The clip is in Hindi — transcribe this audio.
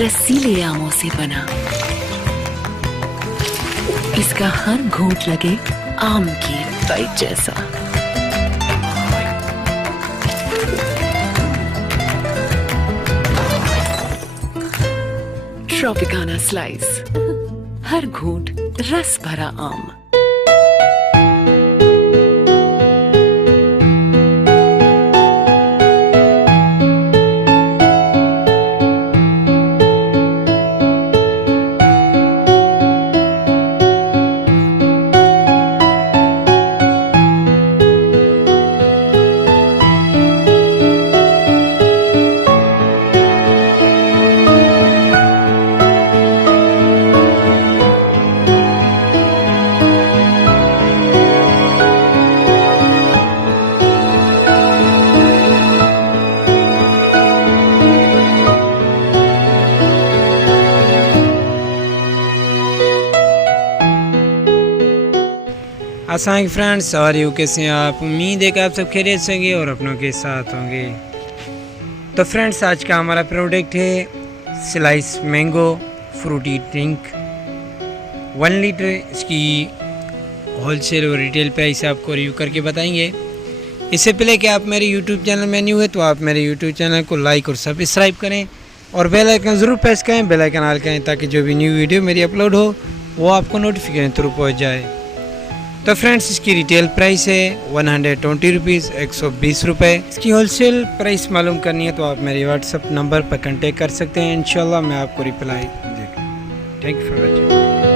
रसीले आमों से बना, इसका हर घूंट लगे आम की बाइट जैसा। ट्रॉपिकाना स्लाइस, हर घूंट रस भरा आम। अस्सलाम फ्रेंड्स, और यू कैसे हैं आप? उम्मीद है कि आप सब खैरियत से होंगे और अपनों के साथ होंगे। तो फ्रेंड्स, आज का हमारा प्रोडक्ट है स्लाइस मैंगो फ्रूटी ड्रिंक 1 लीटर। इसकी होलसेल और रिटेल प्राइस आपको रिव्यू करके बताएंगे। इससे पहले कि आप मेरे यूट्यूब चैनल में न्यू है तो आप मेरे यूट्यूब चैनल को लाइक और सब्सक्राइब करें और बेल आइकन ज़रूर प्रेस करें, बेल आइकन ऑल करें ताकि जो भी न्यू वीडियो मेरी अपलोड हो वो आपको नोटिफिकेशन थ्रू पहुँच जाए। तो फ्रेंड्स, इसकी रिटेल प्राइस है 120 रुपीज़, 120 रुपये। इसकी होलसेल प्राइस मालूम करनी है तो आप मेरे व्हाट्सअप नंबर पर कांटेक्ट कर सकते हैं। इंशाल्लाह मैं आपको रिप्लाई देगा। Thank you for watching.